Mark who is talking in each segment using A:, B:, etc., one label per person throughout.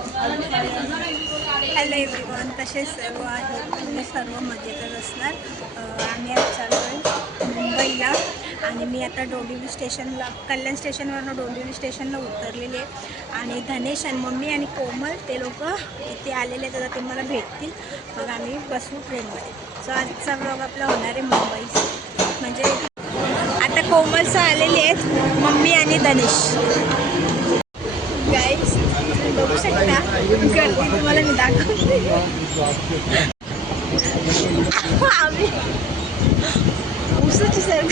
A: Hello everyone कसे सर्व आहेत तुम्ही सर्व मजेतच असणार. आम्ही आज चालू आहे मुंबईला. आणि मी आता डोंबिवली स्टेशनला कल्याण स्टेशनवरनं डोंबिवली स्टेशनला उतरलेले आहे. आणि धनेश आणि मम्मी आणि कोमल ते लोक इथे आलेले आहेत. आता ते मला भेटतील. मग आम्ही बसू ट्रेनमध्ये. सो आजचा ब्लॉग आपला होणार आहे मुंबईचा. म्हणजे आता कोमलचं आलेले आहेत मम्मी आणि धनेश. बघू शकता गर्दी तुम्हाला मी दाखवते. आम्ही सारखं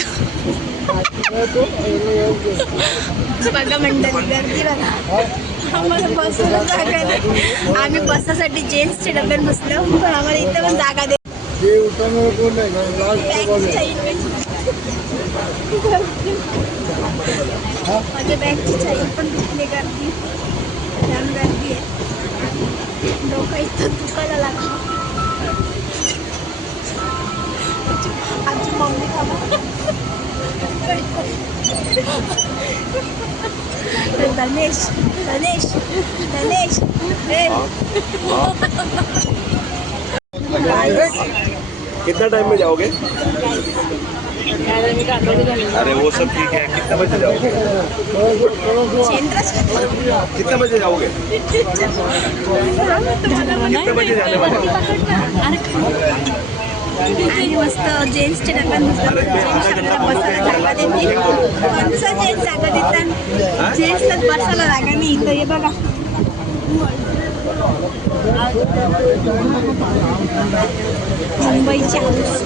A: बघा मंडळी गर्दी बघा. आम्हाला बसायला जागा नाही. आम्ही बसासाठी जेंट्सचे डब्यात बसलो पण आम्हाला इथं पण जागा दे माझ्या बॅगची चाई पण तुटली गर्दी. छान गर्दी आहे. डोकं इथं दुखायला लागलं. आमची मम्मी खावा धनेश धनेश धनेश
B: कितना टाइम में जाओगे? अरे वो सब ठीक है। कितने बजे जाओगे? कितने बजे जाओगे? कितने बजे जाने वाले
A: हो? मस्त जेंट्सचे जेंट्स आपल्याला बसायला जागा जेंट्स जागा देतात जेंट्सलाच बसायला जागा नाही इथं हे? बघा मुंबईची हाऊस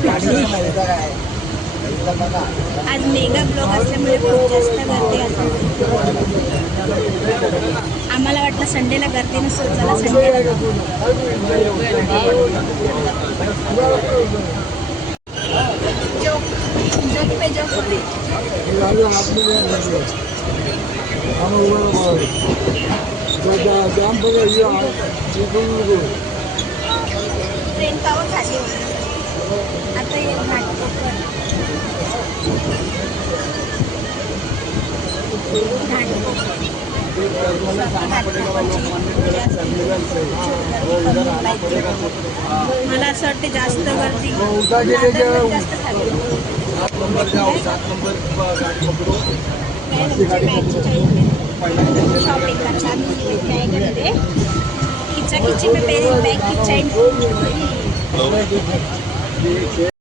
A: आज मेगा ब्लॉक असल्यामुळे खूप जास्त गर्दी असते आम्हाला वाटलं संडेला गर्दी नसेल चला संडेला. जोक पे जोक होते. ट्रेन खाली आता मला असं वाटते जास्त गर्दी
C: उठा गेले जे-
A: दादरमध्ये जास्त खाली.
B: सात नंबर जाओ सात नंबर गाड़ी पकड़ो
A: शॉपिंग करतात बॅगमध्ये खिचा खिची में पहले बॅग खिचाईन ते वाट लागली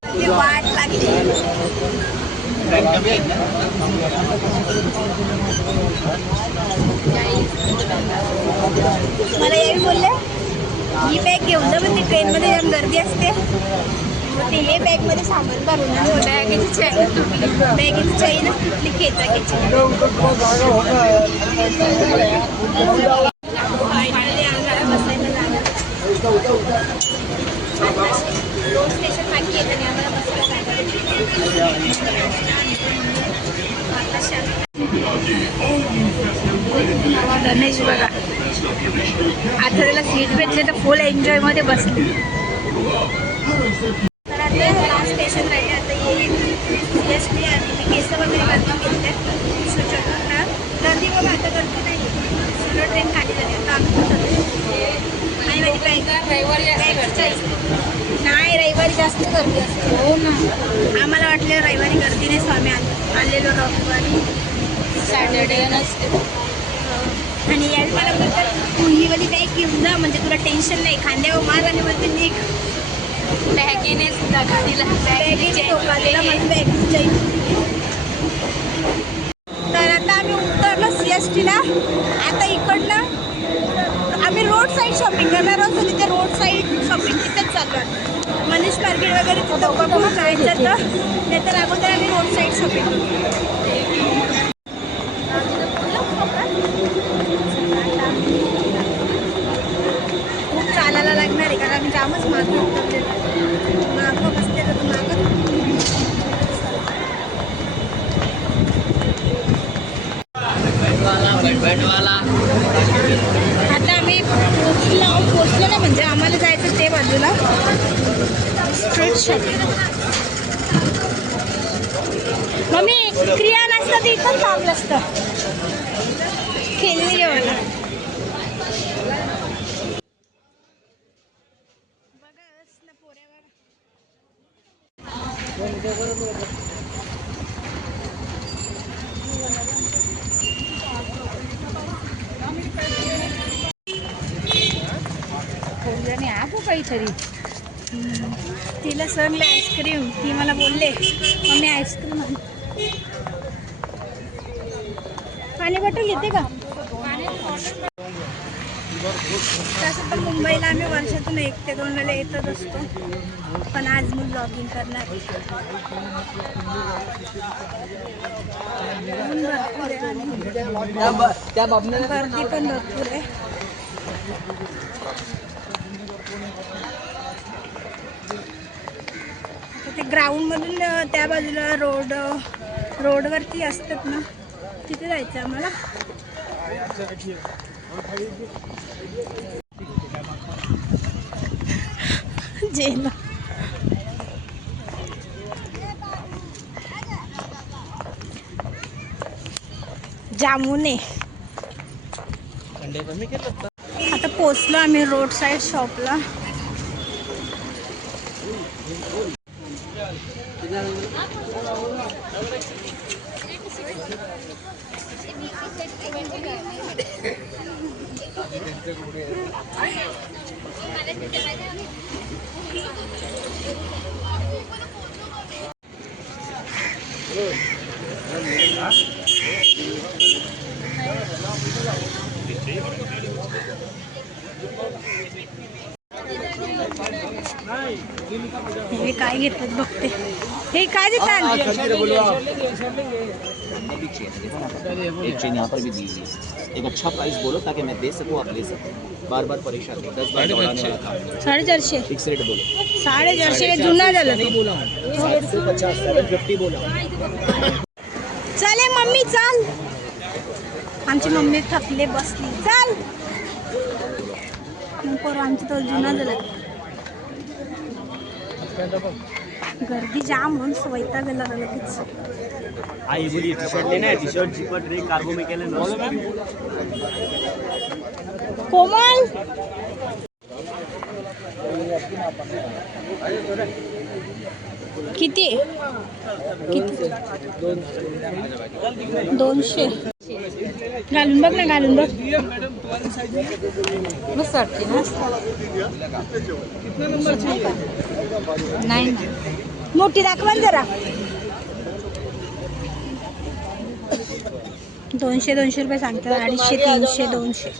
A: मला यावी बोलले, ही बॅग घेऊन जा ती ट्रेनमध्ये गर्दी असते. मग ते हे बॅगमध्ये सामान भरून आणलं. बॅगेची चैन दोन स्टेशन बाकी आणि आम्हाला बसायला आता गणेश बघा आता त्याला सीट भेटले तर फुल एन्जॉयमध्ये बसले तर आता लास्ट स्टेशन राहिले आता येईल सी एस टी आणि मी केस वगैरे गर्दी घेतल्या सुचवणार गर्दी बघा आता गर्दी नाही सर्व ट्रेन खाली झाली आता आम्ही कुठं आणि माझी बॅग नाही रविवारी जास्त गर्दी असते. हो ना. आम्हाला वाटलं रविवारी गर्दी नाही स्वामी आले आलेलो रविवारी. सॅटर्डे नसते. आणि यावेळी मला बोलतात तू ही वाली बॅग घेऊन जा म्हणजे तुला टेन्शन नाही. खांद्यावर मार आणि बोलते निघ. बॅगेने सुद्धा गाडीला बॅगेने गाडीला माझी बॅग तर आता आम्ही उतरलो सी एस टीला. आता इकडनं आम्ही रोड साईड शॉपिंग करणार आहोत. तिथे रोड साईड शॉपिंग तिथेच चाललो आहे. मनीष मार्केट वगैरे तिथं बघून जायचं तर नाहीतर अगोदर आम्ही रोड साईड शॉपिंग खूप चालायला लागणार आहे कारण आम्ही जामच मागं उतरलेलो मागं तर मागं बैठवाला पाचशे मम्मी क्रिया नसतं ती पण चांगलं असतं. खेळली जेवण.
D: आएको हो कहीँ
A: तिला सांगले आईस्क्रीम. ती मला बोलले मम्मी आईस्क्रीम आण. पाणी बॉटल घेते का? तसं तर मुंबईला आम्ही वर्षातून एक ते दोन वेळेला येतच असतो. पण आज मी ब्लॉगिंग करणार गर्दी पण भरपूर आहे. ते ग्राउंडमधून त्या बाजूला रोड रोडवरती असतात ना तिथे जायचं आम्हाला. जेल. जामुने. आता पोचलो आम्ही रोड साईड शॉपला हे काय घेतात बघते. हे काय देतात
E: एक चेन यहाँ पर भी दी हुई एक अच्छा प्राइस बोलो ताकि मैं दे सकूँ आप ले सको। बार बार परेशान नहीं दस बार दौड़ाने वाला काम
A: साडेचारशे.
E: फिक्स रेट बोलो.
A: साडेचारशे हे जुना झालं तो.
E: सात सौ पचास सेवन फिफ्टी बोलो.
A: चले मम्मी चाल. आमची मम्मी थकले बसली. चाल. नको रे, आमची तो जुना झाला. गर्दी जाम म्हणून वैताग गेला लगेच.
E: ये बोलिए टी शर्ट लेना है टी शर्ट जीपर ड्रे कार्गो में क्या लेना
A: कोमल. किती? किती? दोनशे. घालून बघ ना घालून बघ.
D: मस्त वाटते ना? नाही.
A: मोठी दाखवा ना जरा. दोनशे दोनशे रुपये सांगतात. अडीचशे तीनशे दोनशे.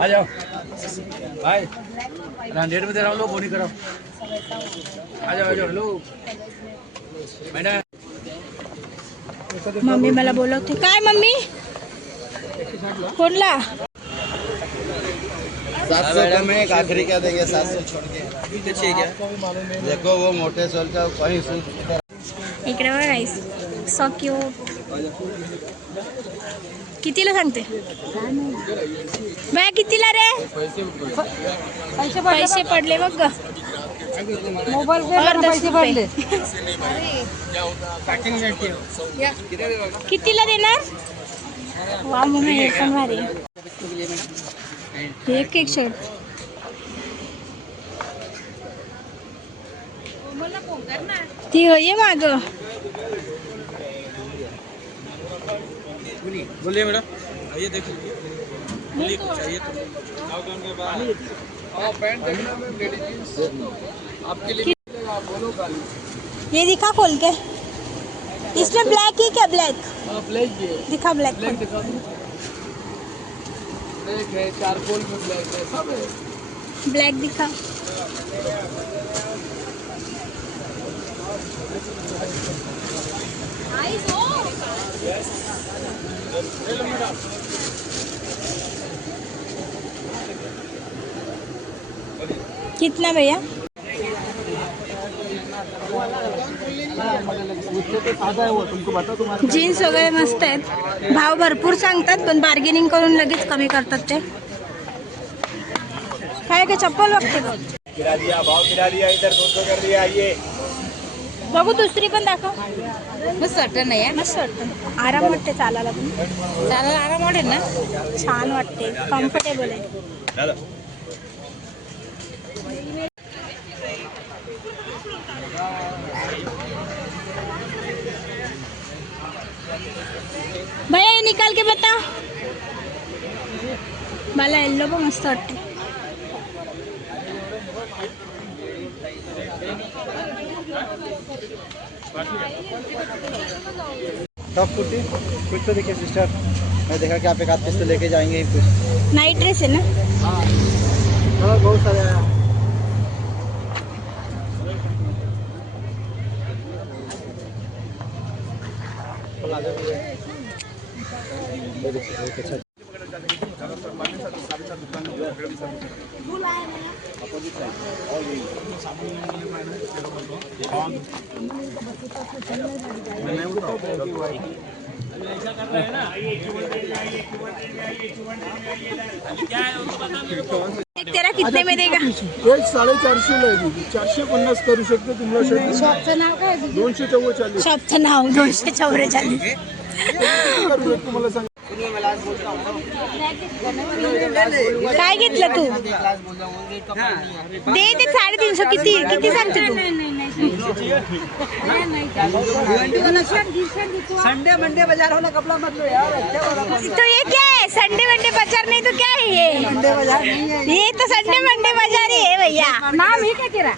B: आ जाओ भाई हंड्रेड में दे रहा हूँ लो बोनी करो। आ जाओ आ जाओ लो। मैडम।
A: मम्मी मला बोलवते. काय मम्मी? कोणला
F: सात सौ में एक आखिरी क्या देंगे? सात सौ छोड़ के। देखो वो मोटे चल का कहीं सूट
A: इकडे बघ गाईस सो क्यूट कितीला सांगते? बाय कितीला रे? पैसे पडले बघ ग.
D: मोबाईल
A: कितीला देणार? वा मम्मी हे पण भारी. एक एक शर्ट ती होय माग.
B: बोलिए मैडम. आइए देखो तो
A: ये दिखा खोल के. इसमें ब्लैक ही क्या ब्लैक दिखा ब्लैक खोल
B: ब्लैक है में ब्लैक है सब है।
A: ब्लैक दिखा। कितना भैया? जीन्स वगैरे मस्त आहेत. भाव भरपूर सांगतात पण बार्गेनिंग करून लगेच कमी करतात ते. काय काय चप्पल बघते. बघ
B: गिरा दिया भाव गिरा दिया इधर दो सौ कर दिया आइए
A: बघू दुसरी पण दाखव.
D: मस्त वाटतं नाही आहे
A: मस्त वाटतं. आराम वाटते चालायला पण.
D: चालायला आराम वाटेल ना?
A: छान वाटते. कम्फर्टेबल आहे. निकाल के बता। मला येल्लो पण मस्त वाटते
F: टॉप कुर्ती कुछ तो देखिए सिस्टर मैं देखा कि आप एक आध पीस तो लेके जाएँगे ही कुछ
A: नाईट ड्रेस आहे ना
F: हाँ बहुत सारे आया
A: तेरा कितने में देगा?
C: एक साडेचारशे ला आहे. चारशे पन्नास करू शकते तुम्हाला शर्ट
D: शॉपचं नाव काय
C: दोनशे चव्वेचाळीस.
A: शॉपचं नाव दोनशे चौवेचाळीस
C: करू शकतो तुम्हाला सांग
A: काय घेतलं तू? दे ते साडेतीनशे. किती? किती सांगते तू?
G: संडे मंडे बाज़ार कपड़ा मत लो यार
A: तो ये क्या है? संडे मंडे बाज़ार नहीं तो क्या है ये?
G: संडे बाज़ार नहीं है.
A: ये तो संडे मंडे बाज़ार ही है भैया.
D: नाम हे काय तेरा?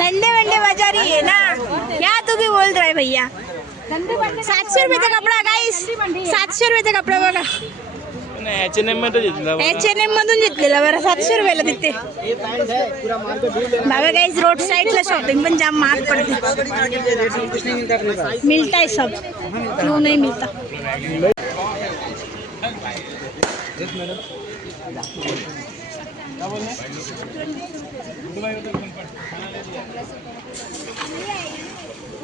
A: संडे मंडे बाज़ार ही है ना? क्या तू भी बोल रहा है भैया?
D: मंडे
A: सातशे रुपयाचा कपडा गाईस सातशे रुपयाचा कपडा बघा. एच एन एम मधून घेतलेला बरं सातशे रुपयाला तिथे. बाबा गाईस रोड साईडला शॉपिंग पण जाम महाग पडते. मिलता है सब. क्यों नहीं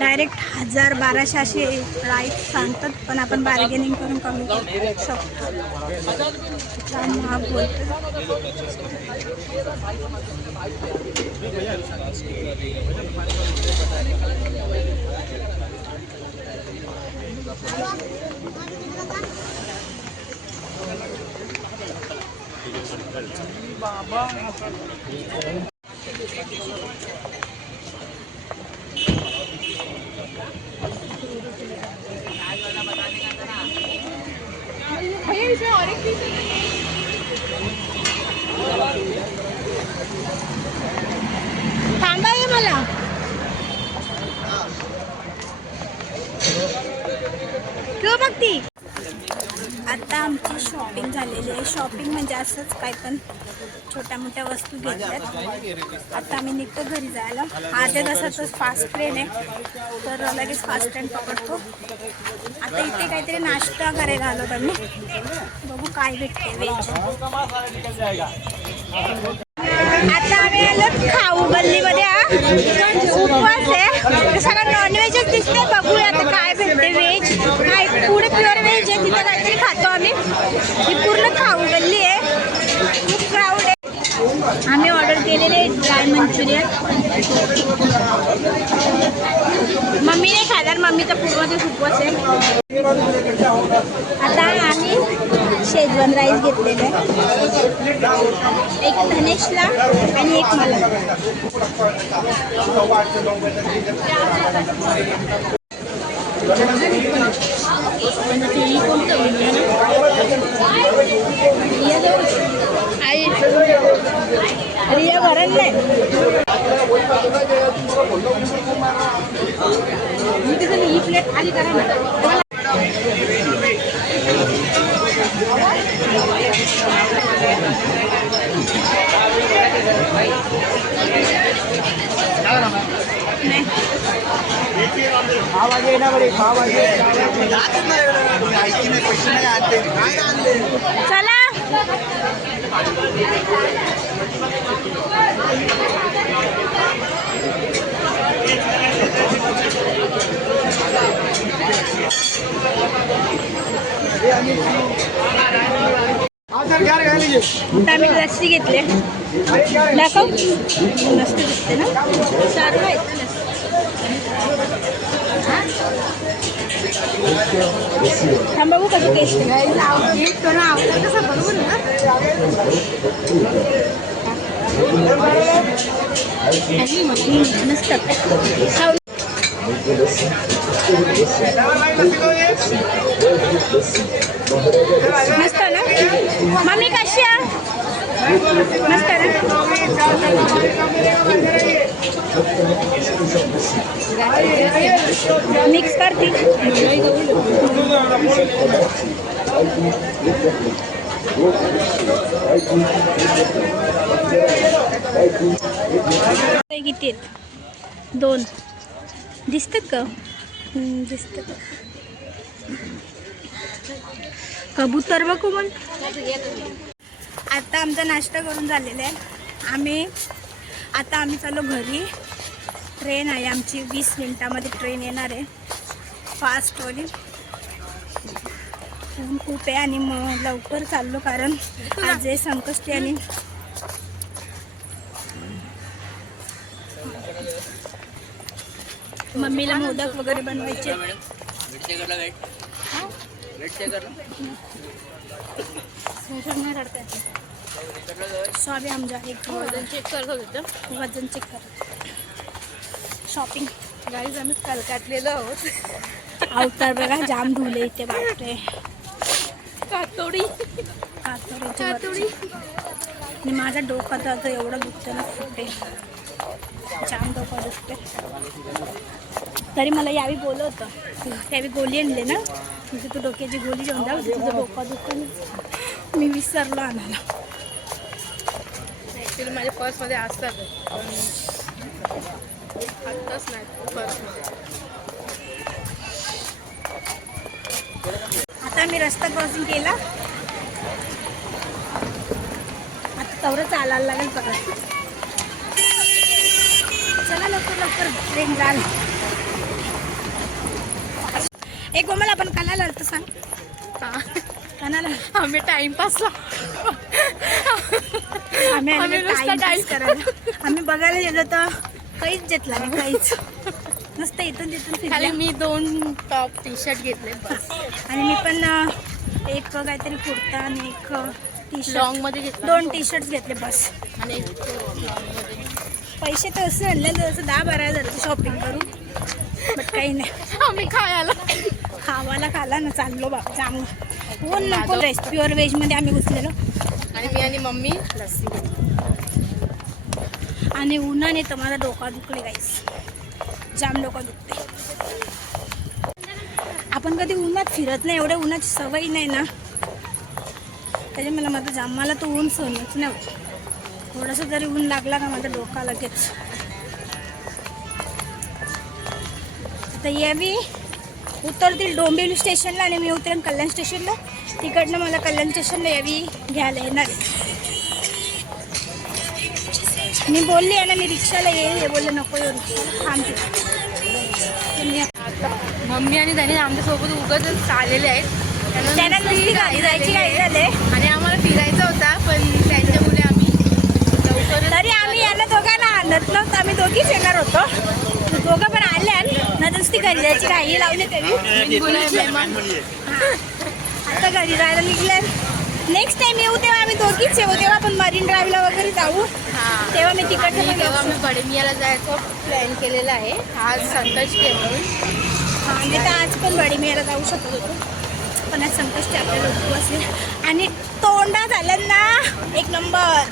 A: डायरेक्ट हजार बाराशे असे प्राईस सांगतात पण आपण बार्गेनिंग करून कमी करू शकतो. छान महाग बोलतो थांबा ये मला. किंवा बघती आता आमची शॉपिंग झालेली आहे. शॉपिंग म्हणजे असंच काय पण छोट्या मोठ्या वस्तू घेतल्यात. आता आम्ही निघतो घरी जायला. अर्ध्या तासातच फास्ट ट्रेन आहे. तर लगेच फास्ट ट्रेन पकडतो. आता इथे काहीतरी नाश्ता करायला आलो आम्ही. बघू काय भेटते. व्हेज आता आम्ही आलो खाऊ गल्लीमध्ये उपवास आहे. सगळं नॉनव्हेजच दिसतंय. बघूया आता काय भेटते व्हेज काय पुढे प्युअर व्हेज आहे. तिथं काहीतरी खातो आम्ही. ही पूर्ण खाऊ गल्ली आहे खूप क्राऊड आहे आम्ही ऑर्डर केलेले ड्राय मंचुरियन. मम्मी नाही खाणार मम्मीचा पूर्ण दिवस उपवास आहे. आता आम्ही शेजवान राईस घेतलेलं आहे. एक धनेशला आणि एक मला आई रिया भरण नाही
D: ही प्लेट खाली करा ना.
G: आवाज ना बरे आवाज
A: चला. आम्ही लस्सी घेतले दाखव मस्त दिसते ना? सर्व आहेत ना थांबा बघू कसं टेस्ट मस्त खाऊ मस्त ना मम्मी कशी आहे मस्त ना मिक्स करते किती आहेत दोन. दिसतात का? दिसतात कबूतर बघू मग. आता आमचा नाश्ता करून झालेला आहे. आम्ही आता आम्ही चाललो घरी. ट्रेन आहे आमची. वीस मिनिटामध्ये ट्रेन येणार आहे. फास्टवाली ऊन खूप आहे आणि मग लवकर चाललो कारण आज आहे संकष्टी आणि मम्मीला मोदक वगैरे बनवायचे. सॉरी आमच्या एक वजन चेक करत होतं वजन चेक करत शॉपिंग
D: गाईज आम्ही कलकाटलेलो आहोत.
A: अवतार बघा जाम धुले इथे बापरे.
D: कातोडी.
A: वरचे. आणि माझा डोकं तर आता एवढं दुखतं ना फुटे जाम डोकं दुखते तरी मला यावी बोललं होतं. त्यावेळी गोळी आणले ना. म्हणजे तू डोक्याची गोळी घेऊन जा म्हणजे तुझं डोकं दुखतं मी विसरलो आणायला
D: ॲक्च्युली माझ्या पर्समध्ये असतात आत्ताच नाही पर्समध्ये
A: आता मी रस्ता क्रॉसिंग केला. आता तेवढं चालायला लागेल बघा. चला लवकर लवकर. ट्रेन जाल. एक कोमल आपण कनाला आलतो सांग. कनाला
D: आम्ही टाइमपासला
A: आम्ही
D: नुसता
A: करायला. आम्ही बघायला गेलो तर काहीच घेतला नाही काहीच. नुसतं इथून तिथून
D: खाली मी दोन टॉप टी शर्ट घेतले बस.
A: आणि मी पण एक काहीतरी कुर्ता आणि एक टी शर्ट
D: लॉंगमध्ये घेतले.
A: दोन टी शर्ट घेतले बस.
D: आणि एक
A: पैसे तर असं आणलेलं जसं दहा बारा हजार शॉपिंग करून. बट काही नाही.
D: आम्ही खायला.
A: खावाला खाला ना चाललो बाबा जामू ऊन नको प्युअर व्हेजमध्ये आम्ही घुसलेलो.
D: आणि मी आणि मम्मी. लस्सी.
A: आणि उन्हाने तर माझा डोका दुखले गाईस जाम डोका दुखते आपण कधी उन्हात फिरत नाही एवढ्या उन्हाची सवय नाही ना. त्याच्या मला माझं जाम मला तो ऊन सहनच नाही होत. थोडंसं जरी ऊन लागला का माझा डोका लगेच. आता यावी उतरतील डोंबिवली स्टेशनला आणि मी उतरेन कल्याण स्टेशनला. तिकडनं मला कल्याण स्टेशनला यावी घ्यायला येणार. मी बोलली आहे ना मी रिक्षाला येईल. हे बोलले नको येऊ रिक्षाला थांबते तर मी
D: मम्मी आणि त्यांनी आमच्यासोबत उगाच आलेले आहेत. त्यांना नुसती
A: गाडी जायची गाडी. झाले
D: आणि आम्हाला फिरायचा होता पण त्यांच्यामुळे आम्ही लवकरच
A: तरी आम्ही यांना आणत नव्हतं आम्ही दोघीच येणार होतो. दोघं पण आल्या ना नुसती घरी जायची. घाई लावली तरी आता घरी जायला निघले. नेक्स्ट टाइम येऊ तेव्हा आम्ही दोघीच येऊ. तेव्हा आपण मरीन ड्राईव्हला वगैरे जाऊ. तेव्हा मी पण
D: तेव्हा. मी बडेमियाला जायचं. प्लॅन केलेला आहे. आज संकष्टी आहे म्हणून.
A: तर आज पण बडी मेला जाऊ शकत होतो. पण आज संकष्टी आपल्याला उपवास आणि तोंडा झालं ना. एक नंबर.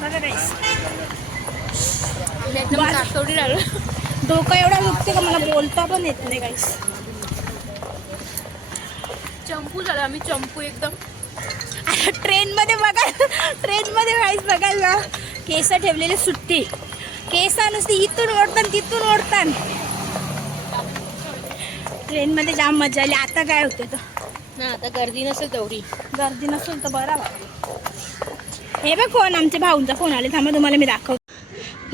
A: बघा.
D: कातोडी
A: डोकं एवढा दुखते का मला बोलता पण येत नाही गाईस
D: चंपू झाला आम्ही चंपू एकदम.
A: ट्रेनमध्ये बघा ट्रेनमध्ये बघाल ना. केस ठेवलेली सुट्टी. केस नुसती इथून ओढतात तिथून ओढतात ट्रेनमध्ये जाम मजा आली. आता काय होते तर?
D: ना आता गर्दी नसेल तेवढी.
A: गर्दी नसेल तर बरा हे बघ फोन आमच्या भाऊंचा फोन आले. थांबा तुम्हाला मी दाखवतो.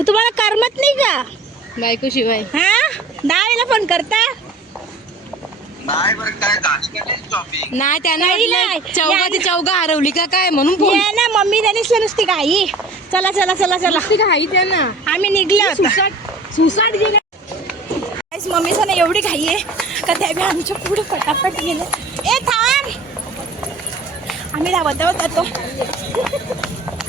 A: तुम्हाला करमत नाही का?
D: बायको शिवाय
A: हा? दहा वेळेला फोन करता?
D: नाही त्यांना
A: नाही,
D: वाटलं
A: नाही.
D: चौघाची
A: या-
D: चौघा हरवली का काय? म्हणून फोन
A: ये ना मम्मी त्यांनीच नुसती घाई. चला चला चला चला.
D: नुसती घाई त्यांना.
A: आम्ही निघलो आता.
D: सुसाट सुसाट गेले.
A: गाईस, मम्मीचं ना एवढी घाई आहे का त्या बी आमच्या पुढे फटाफट गेले. ए थांब. आम्ही धावत धावत जातो.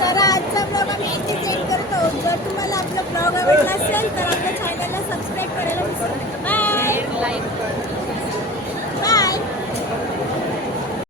A: तर आजचा ब्लॉग आम्ही इथे चेक करतो. जर तुम्हाला आपला ब्लॉग आवडला असेल तर आपल्या चॅनलला सबस्क्राईब करायला विसरू नका. Bye like